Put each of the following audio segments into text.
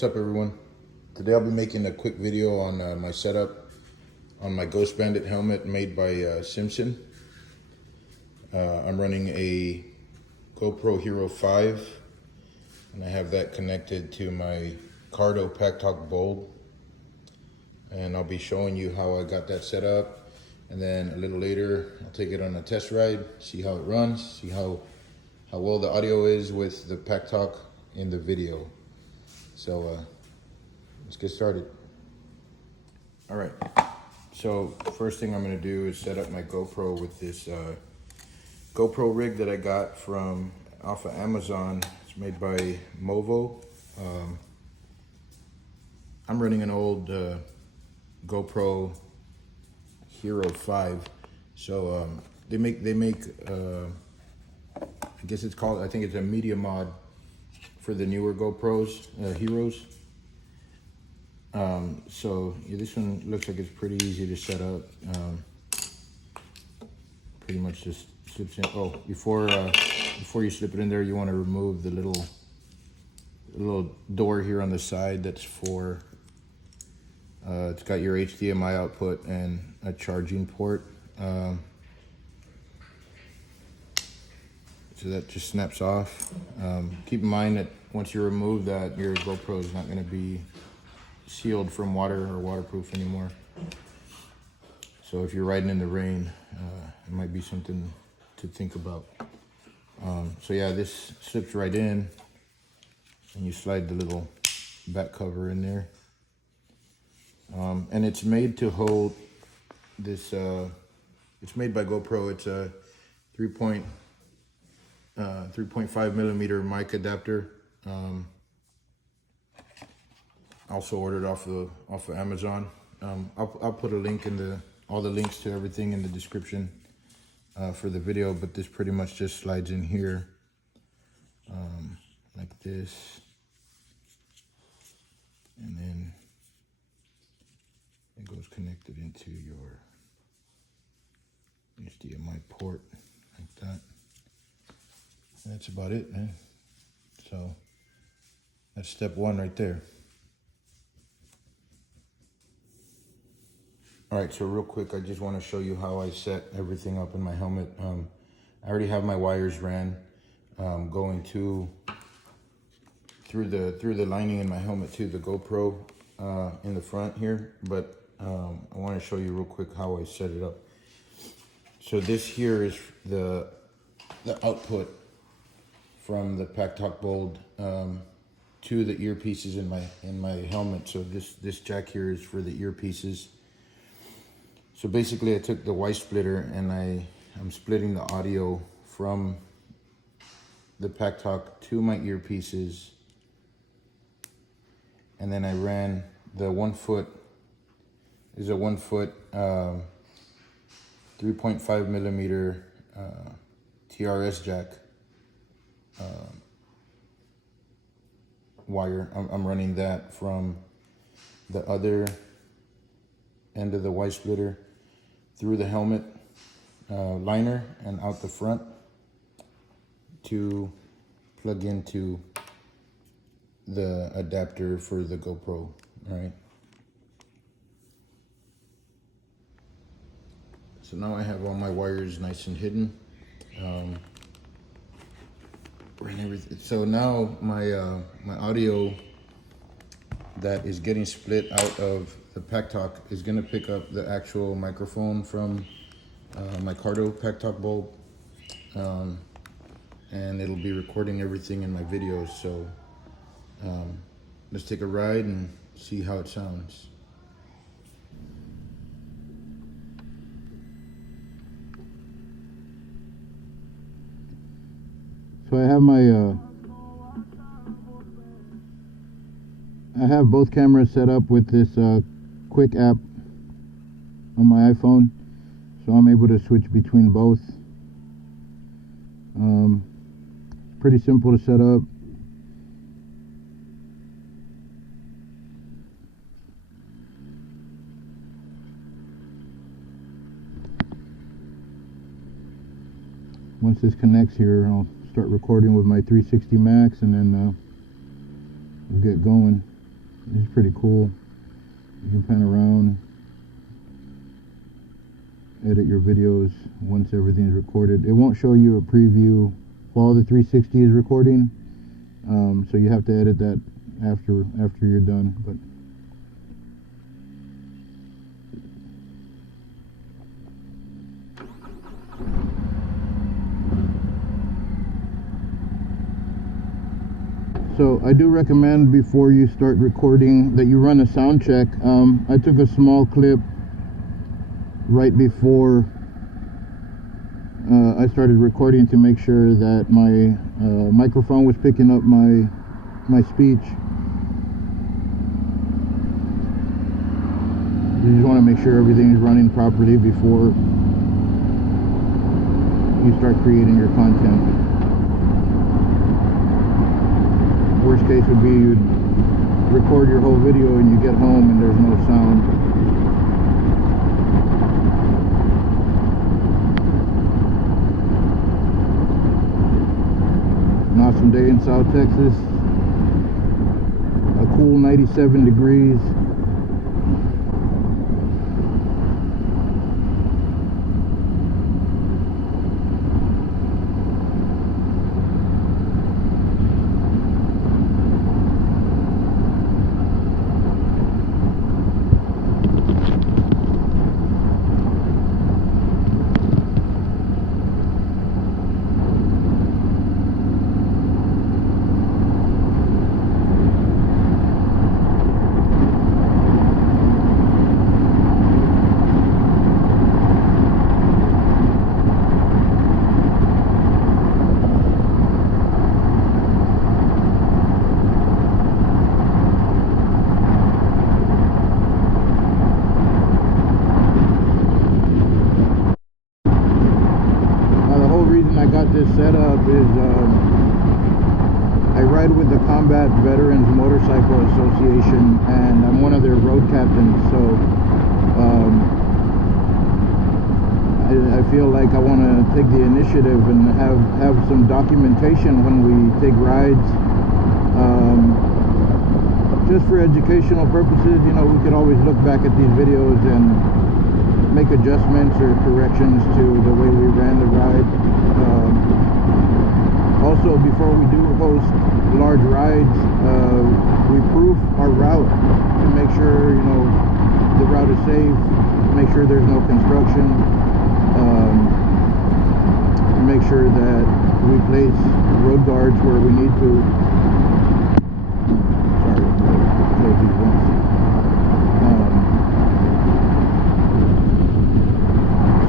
What's up, everyone? Today I'll be making a quick video on my setup on my Ghost Bandit helmet made by Simpson. I'm running a GoPro Hero 5 and I have that connected to my Cardo Packtalk bulb, and I'll be showing you how I got that set up, and then a little later I'll take it on a test ride, see how it runs, see how well the audio is with the Packtalk in the video. So let's get started. All right, so first thing I'm gonna do is set up my GoPro with this GoPro rig that I got off of Amazon. It's made by Movo. I'm running an old GoPro Hero 5. So they make I guess it's called, I think it's a media mod for the newer GoPros, Heroes. So yeah, this one looks like it's pretty easy to set up. Pretty much just slips in. Oh, before you slip it in there, you want to remove the little door here on the side. That's for it's got your HDMI output and a charging port. So that just snaps off. Keep in mind that once you remove that, your GoPro is not going to be sealed from water or waterproof anymore. So if you're riding in the rain, it might be something to think about. So yeah, this slips right in, and you slide the little back cover in there. And it's made to hold this, it's made by GoPro. It's a 3.5 millimeter mic adapter. Also ordered off of Amazon. I'll put a link in all the links to everything in the description for the video, but this pretty much just slides in here like this, and then it goes connected into your HDMI port like that. That's about it, man. So that's step one right there. All right, so real quick, I just want to show you how I set everything up in my helmet. I already have my wires ran going through the lining in my helmet to the GoPro in the front here, but I want to show you real quick how I set it up. So this here is the output from the Packtalk bulb to the earpieces in my helmet. So this jack here is for the earpieces. So basically, I took the Y splitter and I'm splitting the audio from the Packtalk to my earpieces, and then I ran the 1 foot. Is a 1 foot 3.5 millimeter TRS jack wire. I'm running that from the other end of the Y splitter through the helmet liner and out the front to plug into the adapter for the GoPro. All right. So now I have all my wires nice and hidden. So now my audio that is getting split out of the Packtalk is going to pick up the actual microphone from my Cardo Packtalk bulb, and it'll be recording everything in my videos. So let's take a ride and see how it sounds. So I have I have both cameras set up with this quick app on my iPhone, so I'm able to switch between both. Pretty simple to set up. Once this connects here, I'll start recording with my 360 Max, and then we'll get going. It's pretty cool. You can pan around, edit your videos once everything's recorded. It won't show you a preview while the 360 is recording, so you have to edit that after you're done. But so I do recommend before you start recording that you run a sound check. I took a small clip right before I started recording to make sure that my microphone was picking up my speech. You just want to make sure everything is running properly before you start creating your content. Worst case would be you'd record your whole video and you get home and there's no sound. An awesome day in South Texas. A cool 97 degrees. This setup is I ride with the Combat Veterans Motorcycle Association, and I'm one of their road captains, so I feel like I want to take the initiative and have some documentation when we take rides, just for educational purposes. You know, we could always look back at these videos and make adjustments or corrections to the way we ran the ride. Also, before we do host large rides, we proof our route to make sure, you know, the route is safe, make sure there's no construction, make sure that we place road guards where we need to. Sorry, close these ones.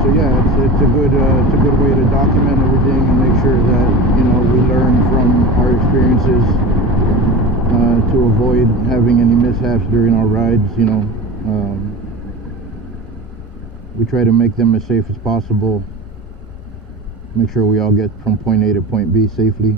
So yeah, it's a good way to document everything and make sure that, you know, we learn from our experiences to avoid having any mishaps during our rides. You know, we try to make them as safe as possible. Make sure we all get from point A to point B safely.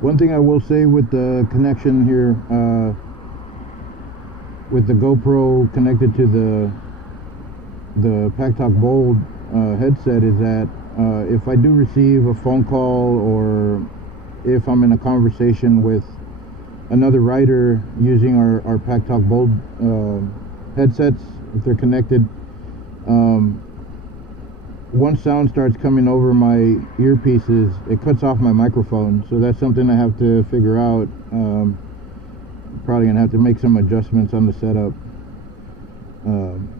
One thing I will say with the connection here, with the GoPro connected to the Packtalk Bold headset is that if I do receive a phone call, or if I'm in a conversation with another rider using our Packtalk Bold headsets, if they're connected, once sound starts coming over my earpieces, it cuts off my microphone. So that's something I have to figure out. Probably gonna have to make some adjustments on the setup.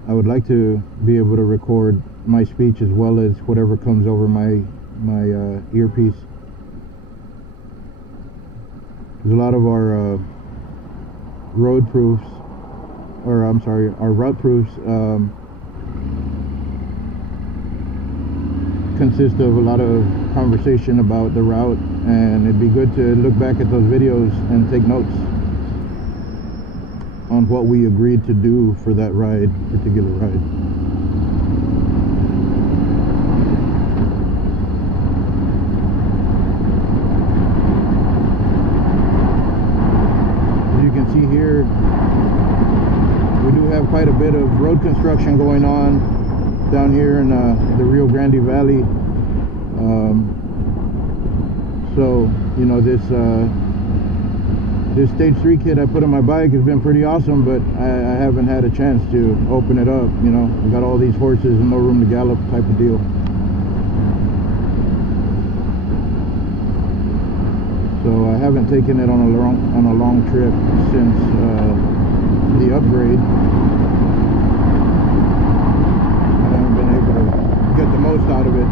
I would like to be able to record my speech as well as whatever comes over my earpiece. There's a lot of our road proofs, or I'm sorry, our route proofs consist of a lot of conversation about the route, and it'd be good to look back at those videos and take notes on what we agreed to do for that particular ride. As you can see here, we do have quite a bit of road construction going on down here in the Rio Grande Valley. So, you know, this stage 3 kit I put on my bike has been pretty awesome, but I haven't had a chance to open it up. You know, we got all these horses and no room to gallop type of deal. So I haven't taken it on a long trip since the upgrade. I haven't been able to get the most out of it.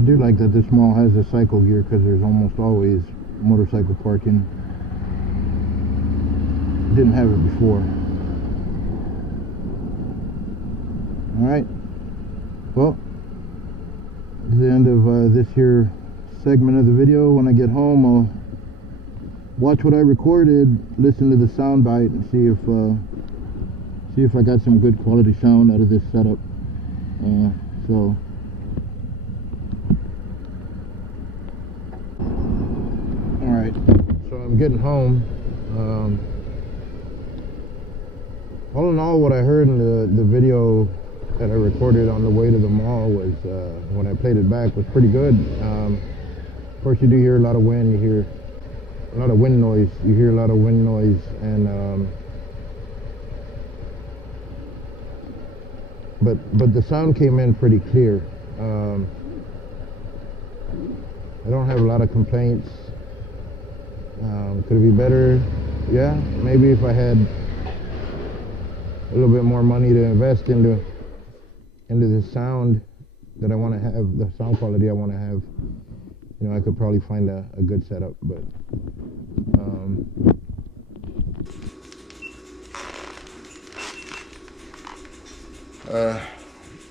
I do like that this mall has a cycle gear, because there's almost always motorcycle parking. Didn't have it before. Alright, well, at the end of this here segment of the video. When I get home, I'll watch what I recorded, listen to the sound bite, and see if I got some good quality sound out of this setup. So Alright, so I'm getting home. All in all, what I heard in the video that I recorded on the way to the mall was, when I played it back, was pretty good. Of course, you do hear a lot of wind, you hear a lot of wind noise, and but the sound came in pretty clear. I don't have a lot of complaints. Could it be better? Yeah, maybe if I had a little bit more money to invest into the sound that I want to have, the sound quality I want to have, you know, I could probably find a good setup. But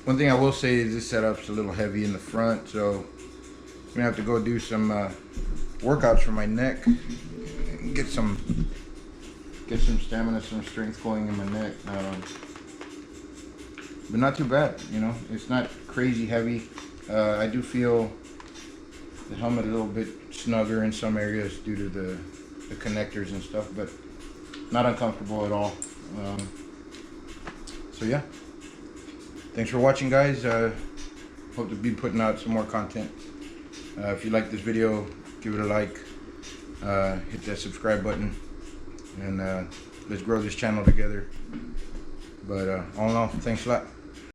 one thing I will say is this setup's a little heavy in the front, so I'm gonna have to go do some workouts for my neck, get some stamina, some strength going in my neck. But not too bad, you know. It's not crazy heavy. I do feel the helmet a little bit snugger in some areas due to the connectors and stuff, but not uncomfortable at all. So yeah, thanks for watching, guys. Hope to be putting out some more content. If you like this video, give it a like, hit that subscribe button, and let's grow this channel together. But all in all, thanks a lot.